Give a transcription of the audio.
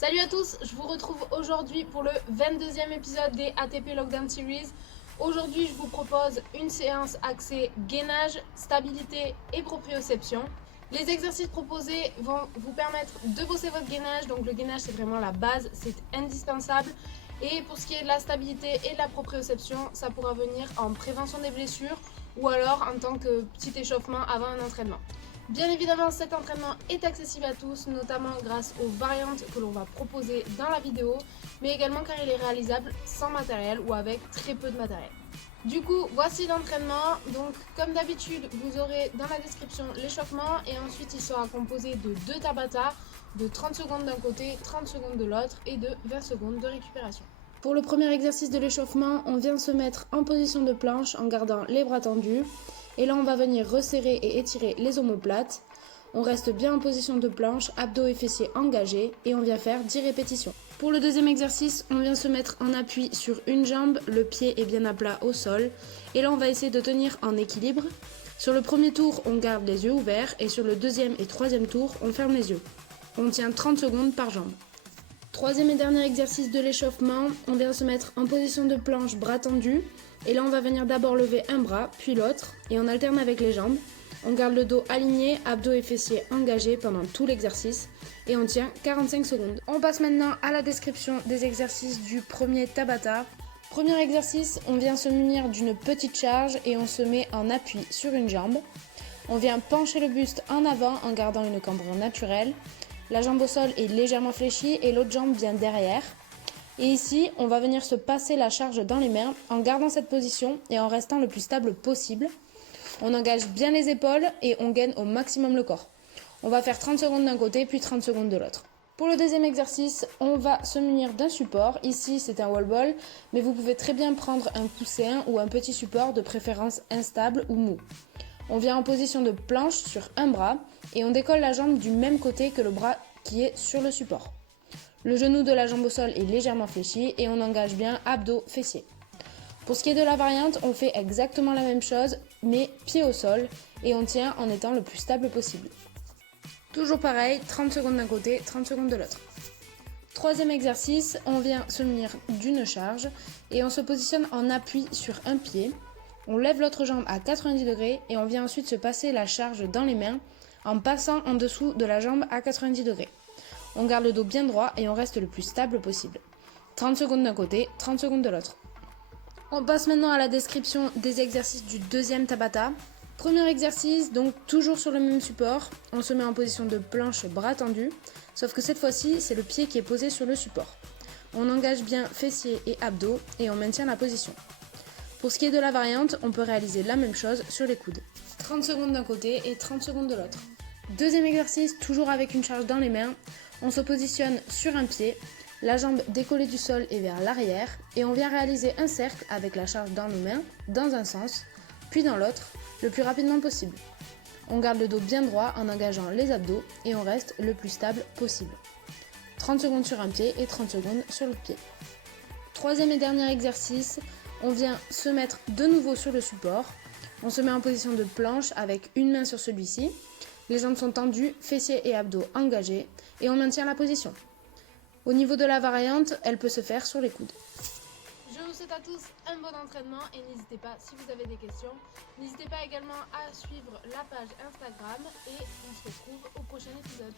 Salut à tous, je vous retrouve aujourd'hui pour le 22e épisode des ATP Lockdown Series. Aujourd'hui, je vous propose une séance axée gainage, stabilité et proprioception. Les exercices proposés vont vous permettre de bosser votre gainage. Donc le gainage, c'est vraiment la base, c'est indispensable. Et pour ce qui est de la stabilité et de la proprioception, ça pourra venir en prévention des blessures ou alors en tant que petit échauffement avant un entraînement. Bien évidemment, cet entraînement est accessible à tous, notamment grâce aux variantes que l'on va proposer dans la vidéo, mais également car il est réalisable sans matériel ou avec très peu de matériel. Du coup, voici l'entraînement. Donc, comme d'habitude, vous aurez dans la description l'échauffement et ensuite il sera composé de 2 Tabata, de 30 secondes d'un côté, 30 secondes de l'autre et de 20 secondes de récupération. Pour le premier exercice de l'échauffement, on vient se mettre en position de planche en gardant les bras tendus. Et là, on va venir resserrer et étirer les omoplates. On reste bien en position de planche, abdos et fessiers engagés et on vient faire 10 répétitions. Pour le deuxième exercice, on vient se mettre en appui sur une jambe, le pied est bien à plat au sol. Et là, on va essayer de tenir en équilibre. Sur le premier tour, on garde les yeux ouverts et sur le deuxième et troisième tour, on ferme les yeux. On tient 30 secondes par jambe. Troisième et dernier exercice de l'échauffement, on vient se mettre en position de planche, bras tendus. Et là, on va venir d'abord lever un bras, puis l'autre, et on alterne avec les jambes. On garde le dos aligné, abdos et fessiers engagés pendant tout l'exercice, et on tient 45 secondes. On passe maintenant à la description des exercices du premier Tabata. Premier exercice, on vient se munir d'une petite charge et on se met en appui sur une jambe. On vient pencher le buste en avant en gardant une cambrure naturelle. La jambe au sol est légèrement fléchie et l'autre jambe vient derrière. Et ici, on va venir se passer la charge dans les mains en gardant cette position et en restant le plus stable possible. On engage bien les épaules et on gaine au maximum le corps. On va faire 30 secondes d'un côté puis 30 secondes de l'autre. Pour le deuxième exercice, on va se munir d'un support. Ici, c'est un wall ball, mais vous pouvez très bien prendre un coussin ou un petit support, de préférence instable ou mou. On vient en position de planche sur un bras et on décolle la jambe du même côté que le bras qui est sur le support. Le genou de la jambe au sol est légèrement fléchi et on engage bien abdos, fessiers. Pour ce qui est de la variante, on fait exactement la même chose, mais pied au sol, et on tient en étant le plus stable possible. Toujours pareil, 30 secondes d'un côté, 30 secondes de l'autre. Troisième exercice, on vient se munir d'une charge et on se positionne en appui sur un pied. On lève l'autre jambe à 90 degrés et on vient ensuite se passer la charge dans les mains en passant en dessous de la jambe à 90 degrés. On garde le dos bien droit et on reste le plus stable possible. 30 secondes d'un côté, 30 secondes de l'autre. On passe maintenant à la description des exercices du deuxième Tabata. Premier exercice, donc toujours sur le même support. On se met en position de planche bras tendus, sauf que cette fois-ci, c'est le pied qui est posé sur le support. On engage bien fessiers et abdos et on maintient la position. Pour ce qui est de la variante, on peut réaliser la même chose sur les coudes. 30 secondes d'un côté et 30 secondes de l'autre. Deuxième exercice, toujours avec une charge dans les mains. On se positionne sur un pied, la jambe décollée du sol et vers l'arrière, et on vient réaliser un cercle avec la charge dans nos mains, dans un sens, puis dans l'autre, le plus rapidement possible. On garde le dos bien droit en engageant les abdos et on reste le plus stable possible. 30 secondes sur un pied et 30 secondes sur l'autre pied. Troisième et dernier exercice, on vient se mettre de nouveau sur le support. On se met en position de planche avec une main sur celui-ci. Les jambes sont tendues, fessiers et abdos engagés et on maintient la position. Au niveau de la variante, elle peut se faire sur les coudes. Je vous souhaite à tous un bon entraînement et n'hésitez pas si vous avez des questions. N'hésitez pas également à suivre la page Instagram et on se retrouve au prochain épisode.